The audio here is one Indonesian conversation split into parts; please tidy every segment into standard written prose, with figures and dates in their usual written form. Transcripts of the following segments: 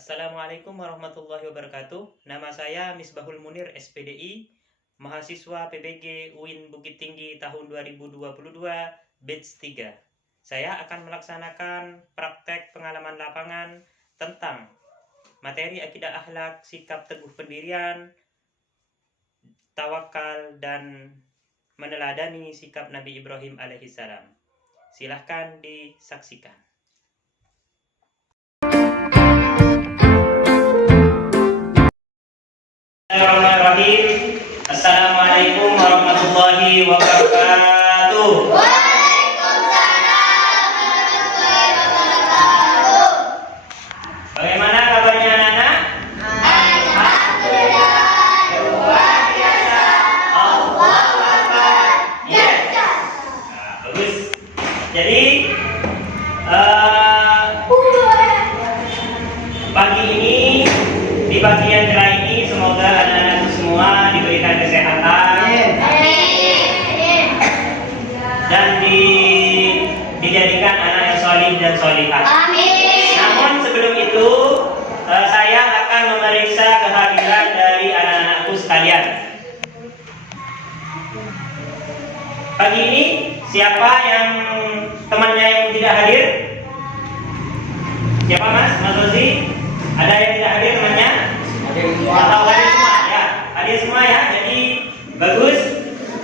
Assalamualaikum warahmatullahi wabarakatuh. Nama saya Misbahul Munir, SPDI, mahasiswa PBG UIN Bukit Tinggi tahun 2022, batch 3. Saya akan melaksanakan praktek pengalaman lapangan tentang materi akidah akhlak, sikap teguh pendirian, tawakal, dan meneladani sikap Nabi Ibrahim alaihissalam. Silahkan disaksikan. Bismillahirrahmanirrahim. Assalamualaikum warahmatullahi wabarakatuh. Waalaikumsalam warahmatullahi wabarakatuh. Bagaimana kabarnya anak-anak? Alhamdulillah, luar biasa. Allahu Akbar. Yes. Bagus. Jadi pagi ini di bagian terakhir ini semoga anak-anak semua diberikan kesehatan dan dijadikan anak yang solih dan solihah. Amin. Namun sebelum itu saya akan memeriksa kehadiran dari anak-anakku sekalian. Pagi ini siapa yang temannya yang tidak hadir? Siapa Mas Rozi? Ada yang tidak hadir temannya? Atau hadir semua? Ya, hadir semua ya. Jadi bagus.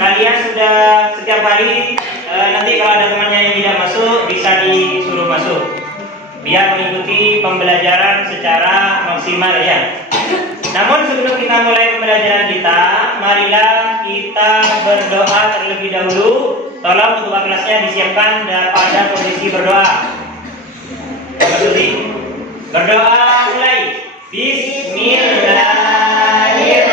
Kalian sudah setiap hari nanti kalau ada temannya yang tidak masuk bisa disuruh masuk. Biar mengikuti pembelajaran secara maksimal ya. Namun sebelum kita mulai pembelajaran kita, marilah kita berdoa terlebih dahulu. Tolong untuk kelasnya disiapkan pada posisi berdoa. Berdoa mulai. Bismillahirrahmanirrahim.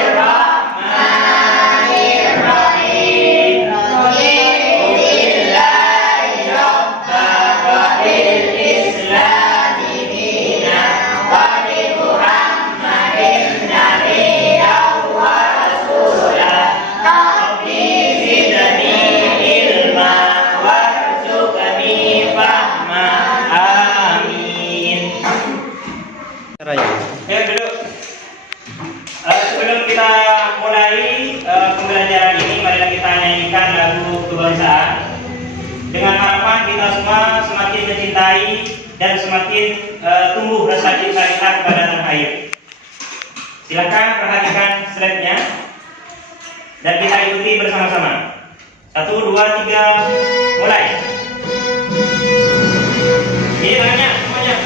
Alhamdulillahirabbil islami dinan wa bi Muhammadin nabiyyan wa rasulah. Rabbi zidni ilma warzuqni fahma. Amin. Ya duduk. Sebelum kita mulai pembelajaran ini, marilah kita nyanyikan lagu kebangsaan dengan harapan kita semua semakin mencintai dan semakin tumbuh rasa cinta kita kepada tanah air. Silakan perhatikan slide-nya dan kita ikuti bersama-sama. 1, 2, 3, mulai. Ini banyak semuanya.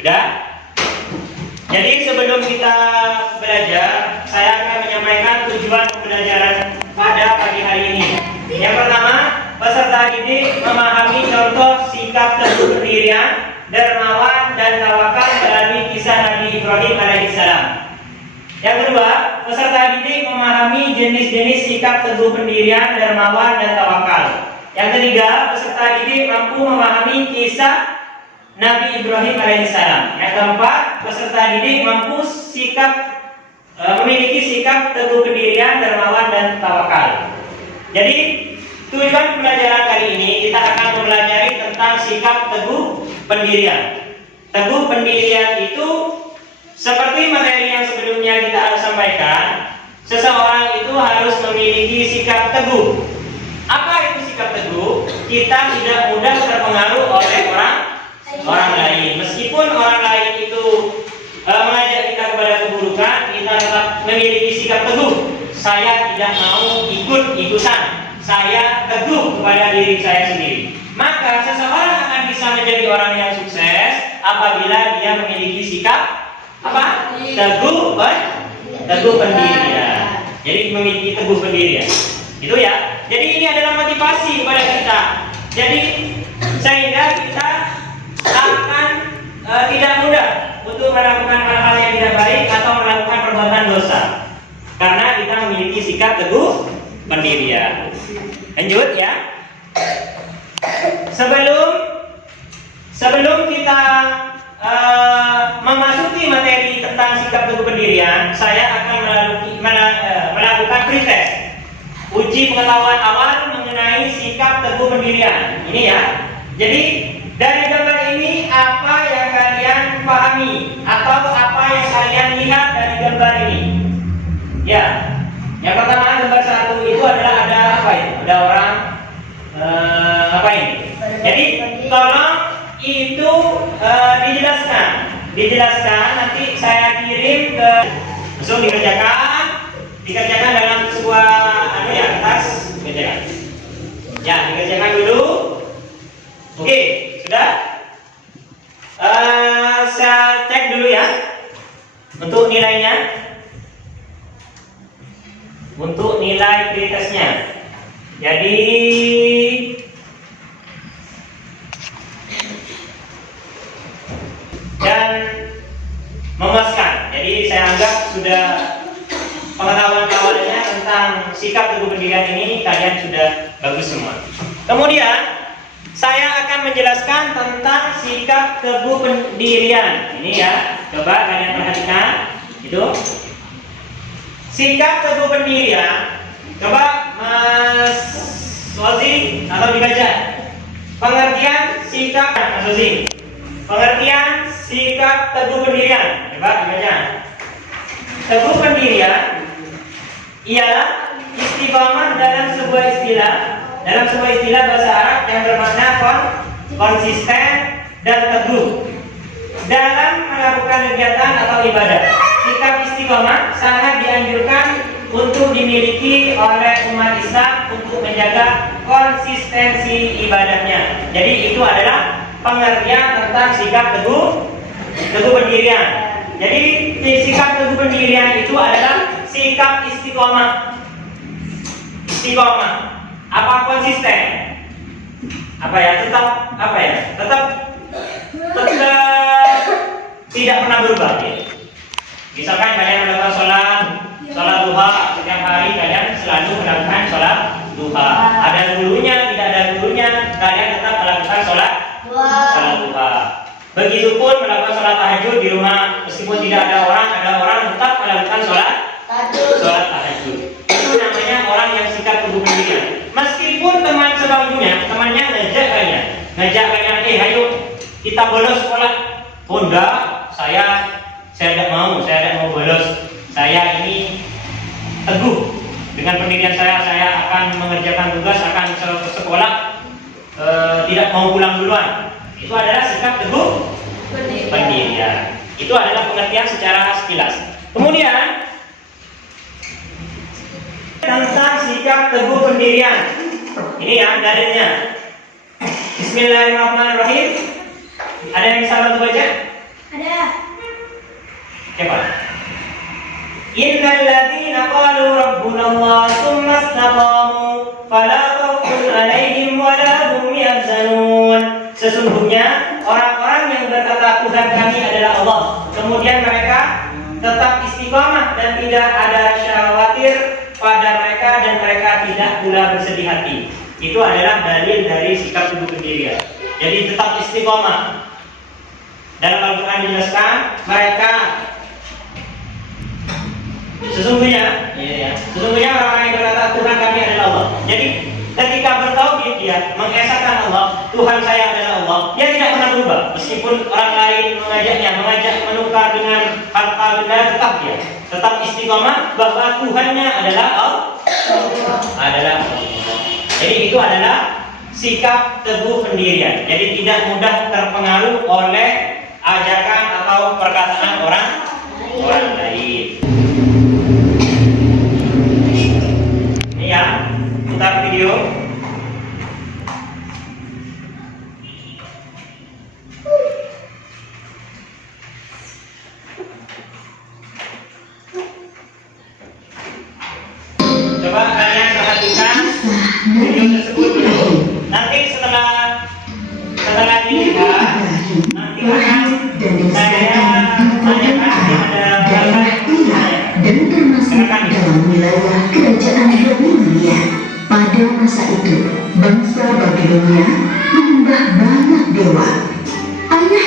Sudah? Jadi sebelum kita belajar, saya akan menyampaikan tujuan pembelajaran pada pagi hari ini. Yang pertama, peserta didik memahami contoh sikap teguh pendirian, dermawan dan tawakal melalui kisah Nabi Ibrahim alaihissalam. Yang kedua, peserta didik memahami jenis-jenis sikap teguh pendirian, dermawan dan tawakal. Yang ketiga, peserta didik mampu memahami kisah Nabi Ibrahim alaihissalam. Yang keempat, peserta didik mampu memiliki sikap teguh pendirian, dermawan dan tawakal. Jadi tujuan pembelajaran kali ini kita akan mempelajari tentang sikap teguh pendirian. Teguh pendirian itu seperti materi yang sebelumnya kita sampaikan, seseorang itu harus memiliki sikap teguh. Apa itu sikap teguh? Kita tidak mudah terpengaruh oleh orang lain. Meskipun orang lain itu mengajak kita kepada keburukan, kita tetap memiliki sikap teguh. Saya tidak mau ikut-ikutan. Saya teguh kepada diri saya sendiri. Maka seseorang akan bisa menjadi orang yang sukses apabila dia memiliki sikap apa? Teguh pendirian. Jadi memiliki teguh pendirian. Itu ya. Jadi ini adalah motivasi pada kita. Jadi sehingga kita akan tidak mudah untuk melakukan hal-hal yang tidak baik atau melakukan perbuatan dosa. Karena kita memiliki sikap teguh pendirian. Lanjut ya. Sebelum sebelum kita memasuki materi tentang sikap teguh pendirian, saya akan melakukan pretest, uji pengetahuan awal mengenai sikap teguh pendirian. Ini ya. Jadi dari gambar ini apa yang kalian pahami atau apa yang kalian lihat dari gambar ini? Ya, yang pertama gambar 1 itu adalah ada apa ini? Ada orang apa ini? Jadi tolong itu dijelaskan nanti saya kirim ke langsung dikerjakan dalam sebuah kertas dikerjakan. Ya, dikerjakan dulu. Oke, sudah. Saya cek dulu ya untuk nilainya, untuk nilai pretestnya. Jadi dan memuaskan. Jadi saya anggap sudah pengetahuan awalnya tentang sikap teguh pendirian ini kalian sudah bagus semua. Kemudian saya akan menjelaskan tentang sikap teguh pendirian. Ini ya, coba kalian perhatikan. Itu sikap teguh pendirian. Coba Mas Wazi atau dibaca pengertian sikap Mas Wazi. Pengertian sikap teguh pendirian. Coba dibaca. Teguh pendirian ialah istiqamah dalam sebuah istilah bahasa Arab yang bermakna konsisten dan teguh dalam melakukan kegiatan atau ibadah. Sikap istiqamah sangat dianjurkan untuk dimiliki oleh umat Islam untuk menjaga konsistensi ibadahnya. Jadi itu adalah pengertian tentang sikap teguh pendirian. Jadi sikap teguh pendirian itu adalah sikap istiqomah. Apa konsisten? Tetap tidak pernah berubah. Ya. Misalkan kalian melakukan sholat duha setiap hari, kalian selalu melakukan sholat duha. Ada dulunya, tidak ada dulunya, kalian tetap melakukan sholat duha. Begitupun melakukan sholat tahajud di rumah, meskipun tidak ada orang tetap melakukan sholat tahajud. Itu namanya orang yang sikap teguh pendirian. Meskipun teman sebangkunya, temannya ngajak kalian, ayo kita bolos sekolah. Oh enggak, saya tidak mau bolos. Saya ini teguh dengan pendirian saya akan mengerjakan tugas, akan ke sekolah, tidak mau pulang duluan. Itu adalah sikap teguh pendirian. Itu adalah pengertian secara sekilas. Kemudian tentang sikap teguh pendirian. Ini ya dalilnya. Bismillahirrahmanirrahim. Ada yang bisa bantu baca? Ada. Coba. Innal ladzina qalu rabbuna Allah tsumma istaqamu fala khaufun 'alaihim wa la hum yahzanun. Sesungguhnya orang-orang yang berkata Tuhan kami adalah Allah, kemudian mereka tetap istiqamah dan tidak ada rasa khawatir pada mereka dan mereka tidak pula bersedih hati. Itu adalah dalil dari sikap teguh pendirian. Jadi tetap istiqamah. Dalam Al-Quran dijelaskan mereka sesungguhnya orang-orang yang berkata Tuhan kami adalah Allah. Jadi ketika bertauhid dia mengesahkan Allah, Tuhan saya adalah Allah, dia tidak pernah berubah. Meskipun orang lain mengajak menukar dengan harta benda, tetap istiqamah bahwa Tuhannya adalah Allah. Jadi itu adalah sikap teguh pendirian. Jadi tidak mudah terpengaruh oleh ajakan atau perkataan orang lain. Ini ya, putar video. Coba kalian perhatikan video tersebut dulu. Nanti setelah dilihat, nanti akan saya tanyakan kepada dan termasuk dalam wilayah kerajaan Babilonia. Pada masa itu, bangsa Babilonia menyembah banyak dewa.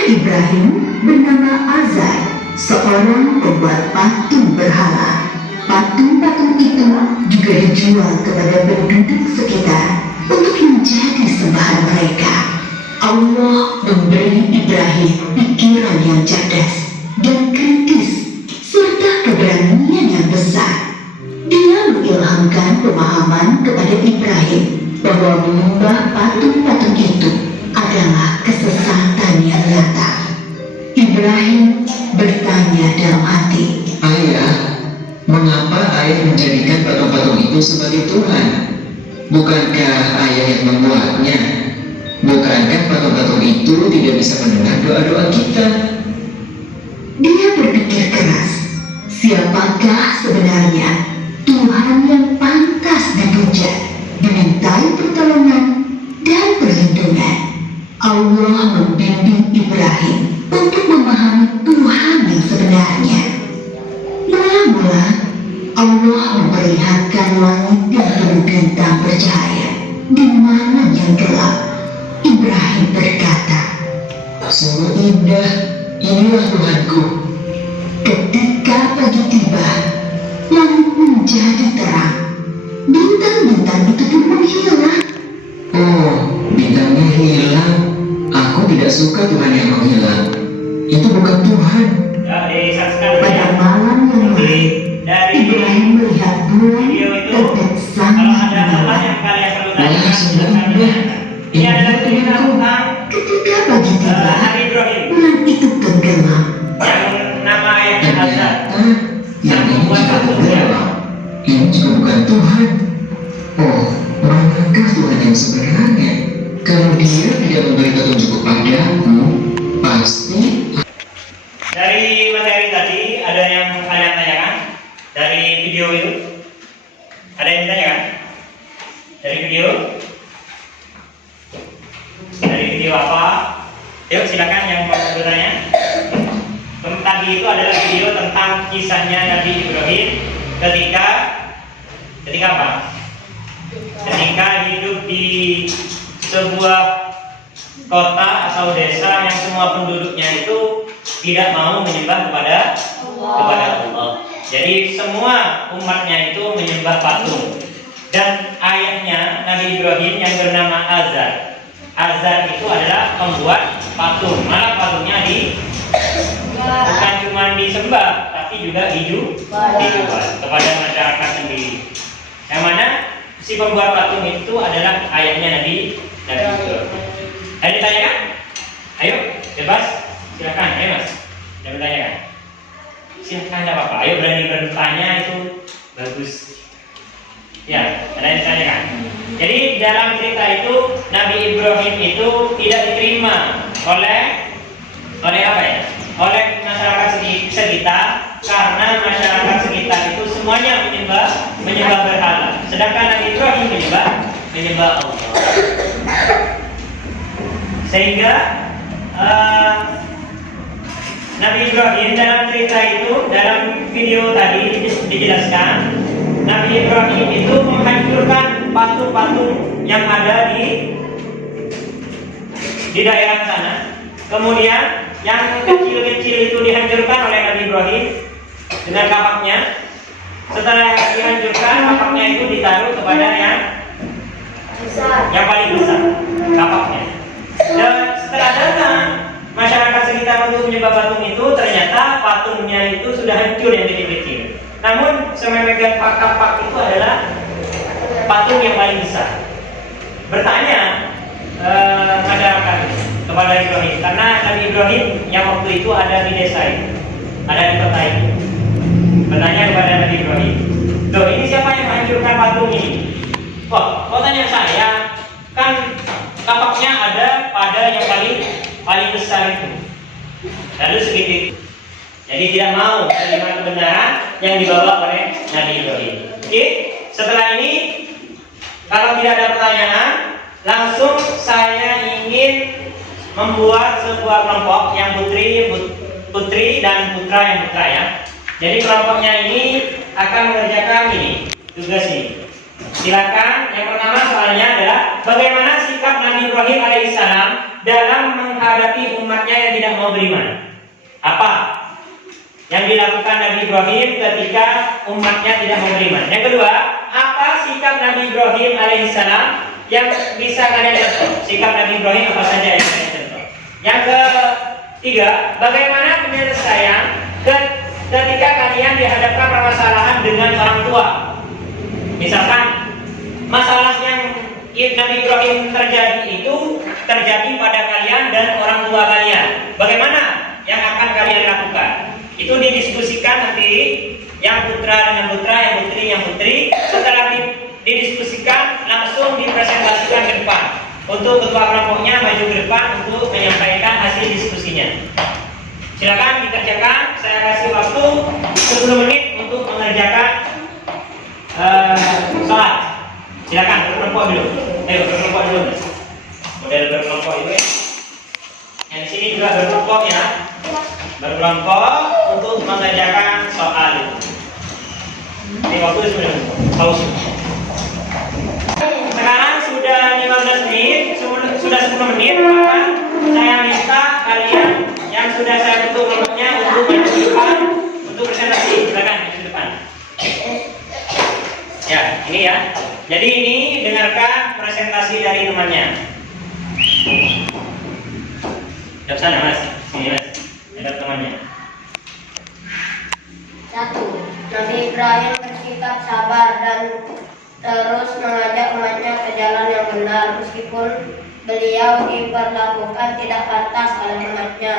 Ibrahim bernama Azar, seorang pembuat patung berhala. Patung-patung itu juga dijual kepada penduduk sekitar untuk menjadi sembahan mereka. Allah memberi Ibrahim pikiran yang cerdas dan kritis serta keberanian yang besar. Dia mengilhamkan pemahaman kepada Ibrahim bahwa menyembah patung-patung itu adalah kesesatan yang nyata. Ibrahim bertanya dalam hati, Ayah, mengapa ayah menjadikan patung-patung itu sebagai Tuhan? Bukankah ayah yang membuatnya? Bukankah patung-patung itu tidak bisa mendengar doa-doa kita? dia berpikir keras, siapakah sebenarnya Tuhan yang pantas dipuja, dimintai pertolongan dan perlindungan? Allah membimbing Ibrahim untuk memahami Tuhan yang sebenarnya. Mula-mula Allah memperlihatkan langit yang penuh bintang bercahaya di malam yang gelap. Ibrahim berkata, Sungguh indah, inilah Tuhanku. ketika pagi tiba, langit menjadi terang. Bintang-bintang itu pun menghilang. Oh, bintangnya hilang. Aku tidak suka Tuhan yang menghilang. Itu bukan Tuhan. Ya, disaksikan Pada ya. malam yang lain, Dari Ibrahim melihat bulan video itu, terbit kalau sangat ada hal menawan. yang kalian perlu Wah, tanyakan, sudah silakan indah. ditanyakan. Ini adalah cerita tentang Ketika pagi tiba, Nabi Ibrahim bulan itu tenggelam. yang nama ayahnya Azar. Ternyata yang ini juga tenggelam. Ini juga bukan Tuhan. Oh, manakah Tuhan yang sebenarnya? Kalau dia tidak memberi petunjuk kepadaku, pasti Dari materi tadi ada yang kalian tanyakan dari video itu? Ada yang ditanyakan? Dari video? Dari video apa? Yuk silakan yang mau bertanya. Tadi itu adalah video tentang kisahnya Nabi Ibrahim ketika apa? Ketika hidup di sebuah kota atau desa yang semua penduduknya itu tidak mau menyembah kepada Allah. Jadi semua umatnya itu menyembah patung. Dan ayahnya Nabi Ibrahim yang bernama Azar. Azar itu adalah pembuat patung. Malah patungnya bukan cuma disembah, tapi juga dijual kepada masyarakat sendiri. Yang mana si pembuat patung itu adalah ayahnya Nabi Ibrahim. Ada ditanyakan? Ayo, bebas. Silakan, ayo mas. Ada bertanyakan? Silakan, tidak apa-apa. Ayo berani bertanya, itu bagus. Ya, ada yang ditanyakan. Jadi dalam cerita itu Nabi Ibrahim itu tidak diterima oleh apa ya? Oleh masyarakat sekitar, karena masyarakat sekitar itu semuanya menyembah berhala. Sedangkan Nabi Ibrahim menyembah Allah. Sehingga Nabi Ibrahim dalam cerita itu, dalam video tadi dijelaskan, Nabi Ibrahim itu menghancurkan patung-patung yang ada di daerah sana. Kemudian yang kecil-kecil itu dihancurkan oleh Nabi Ibrahim dengan kapaknya. Setelah dihancurkan, kapaknya itu ditaruh kepada yang paling besar, kapaknya. Dan setelah datang masyarakat sekitar untuk menyembah patung itu, ternyata patungnya itu sudah hancur yang kecil-kecil. Namun sememegang kapak itu adalah patung yang paling besar. Bertanya masyarakat kepada Ibrahim, karena Nabi Ibrahim yang waktu itu ada di desa itu, ada di kota itu. Bertanya kepada Nabi Ibrahim, "Loh, ini siapa yang menghancurkan patung ini?" "Wah, kok tanya saya? Kan kapaknya ada pada yang paling besar itu." Lalu segitu. Jadi tidak mau menerima kebenaran yang dibawa oleh Nabi Ibrahim. Oke, setelah ini kalau tidak ada pertanyaan, langsung saya ingin membuat sebuah kelompok yang putri dan putra yang putra ya. Jadi kelompoknya ini akan mengerjakan ini, tugas ini. Silakan. Yang pertama soalnya adalah bagaimana sikap Nabi Ibrahim alaihissalam dalam menghadapi umatnya yang tidak mau beriman. Apa yang dilakukan Nabi Ibrahim ketika umatnya tidak mau beriman? Yang kedua, apa sikap Nabi Ibrahim alaihissalam yang bisa kalian contoh? Sikap Nabi Ibrahim apa saja yang kalian contoh? Yang ketiga, bagaimana penyelesaian ketika kalian dihadapkan permasalahan dengan orang tua? Misalkan masalah yang Nabi Ibrahim terjadi itu terjadi pada kalian dan orang tua kalian. Bagaimana yang akan kalian lakukan? Itu didiskusikan nanti, yang putra dengan putra, yang putri. Setelah didiskusikan, langsung dipresentasikan ke depan. Untuk ketua kelompoknya maju ke depan untuk menyampaikan hasil diskusinya. Silakan dikerjakan. Saya kasih waktu 10 menit untuk mengerjakan sholat. Silakan berkelompok dulu. Ayo berkelompok dulu. Model berkelompok itu ya. Yang di sini juga berkelompok ya. Berkelompok untuk mengerjakan soal. Ini waktu 10 menit. Pause. Sekarang sudah 15 menit, sudah 10 menit, maka saya minta kalian yang sudah saya bentuk kelompoknya untuk maju ke depan untuk presentasi. Silakan maju ke depan. Ya, ini ya. Jadi ini dengarkan presentasi dari temannya. Di sana Mas. Sini Mas. Ada temannya. 1. Nabi Ibrahim bersikap sabar dan terus mengajak umatnya ke jalan yang benar meskipun beliau diperlakukan tidak pantas oleh umatnya.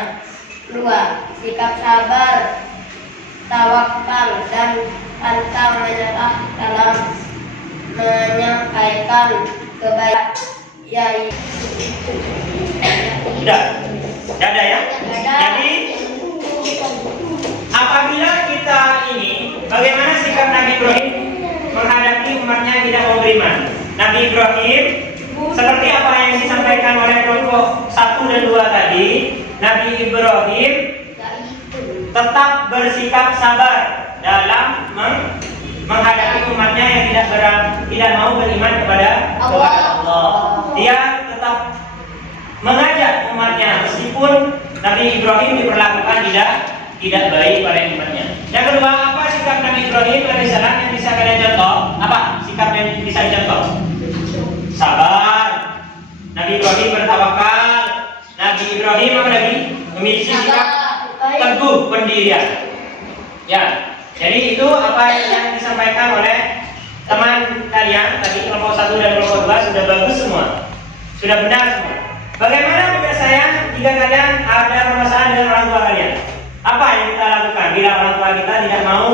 2. Sikap sabar, tawakal dan pantang menyerah dalam menyampaikan kebaikan. Sudah ada ya. Jadi apabila kita ini, bagaimana sikap Nabi Ibrahim menghadapi umatnya yang tidak mau beriman? Nabi Ibrahim seperti apa yang disampaikan oleh kelompok 1 dan 2 tadi. Nabi Ibrahim tetap bersikap sabar dalam menghadapi umatnya yang tidak mau beriman kepada Allah. Dia tetap mengajak umatnya meskipun Nabi Ibrahim diperlakukan tidak baik oleh umatnya. Yang kedua, apa sikap Nabi Ibrahim alaihissalam yang bisa kalian contoh? Apa sikap yang bisa dicontoh? Sabar. Nabi Ibrahim bertawakal. Nabi Ibrahim apa lagi? Memiliki sikap teguh pendirian. Ya. Jadi itu apa yang disampaikan oleh teman kalian tadi, kelompok 1 dan kelompok 2 sudah bagus semua. Sudah benar semua. Bagaimana penyelesaian jika kalian ada permasalahan dengan orang tua kalian? Apa yang kita lakukan bila orang tua kita tidak mau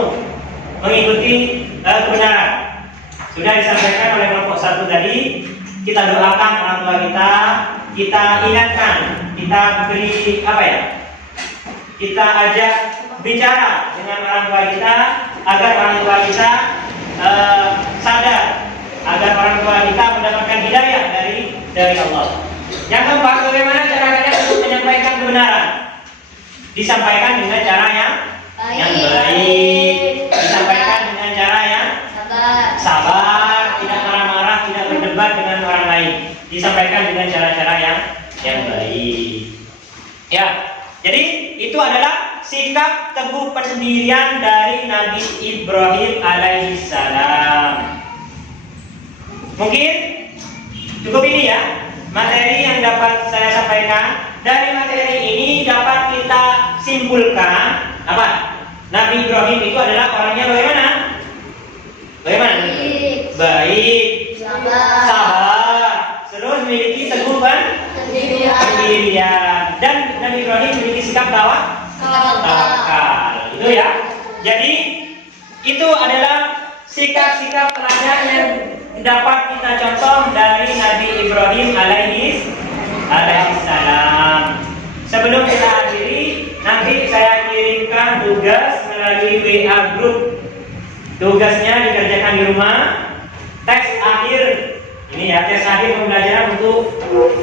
mengikuti kebenaran? Sudah disampaikan oleh kelompok 1 tadi. Kita doakan orang tua kita ingatkan, kita beri apa ya? Kita ajak bicara dengan orang tua kita agar orang tua kita sadar, agar orang tua kita mendapatkan hidayah dari Allah. Yang keempat, bagaimana cara kalian untuk menyampaikan kebenaran? Disampaikan dengan cara yang baik, disampaikan dengan cara yang sabar, tidak marah-marah, tidak berdebat dengan orang lain. Disampaikan dengan cara-cara yang baik. Ya, jadi itu adalah sikap teguh pendirian dari Nabi Ibrahim alaihissalam. Mungkin cukup ini ya materi yang dapat saya sampaikan. Dari materi ini dapat kita simpulkan apa? Nabi Ibrahim itu adalah orangnya bagaimana? Bagaimana? Baik, sabar, terus memiliki teguh pendirian, dan Nabi Ibrahim memiliki sikap tawakal. Itu ya. Jadi itu adalah sikap-sikap teladan yang dapat kita contoh dari Nabi Ibrahim alaihissalam. Sebelum kita akhiri, nanti saya kirimkan tugas melalui WA group. Tugasnya dikerjakan di rumah. Tes akhir ini ya, tes akhir pembelajaran untuk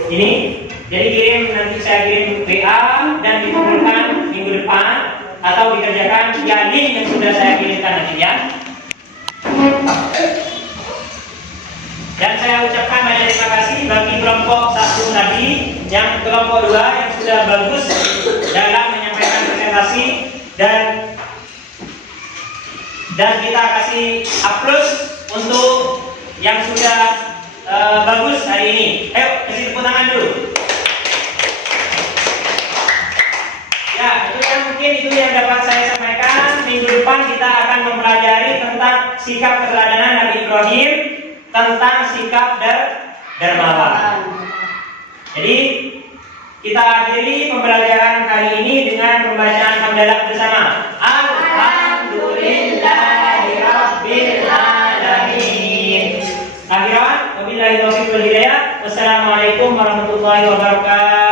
ini. Jadi nanti saya kirim WA dan dikumpulkan minggu depan atau dikerjakan via link yang sudah saya kirimkan nanti ya. bagi kelompok 1 tadi, yang kelompok 2 yang sudah bagus dalam menyampaikan presentasi dan kita kasih aplaus untuk yang sudah bagus hari ini. Ayo kasih tepuk tangan dulu. Ya, itu yang dapat saya sampaikan. Minggu depan kita akan mempelajari tentang sikap keteladanan Nabi Ibrahim, tentang sikap dermawan. Jadi kita akhiri pembelajaran kali ini dengan pembacaan hamdalah bersama. Alhamdulillahirabbil alamin. Akhiran, wabillahi taufiq wal hidayah. Wassalamualaikum warahmatullahi wabarakatuh.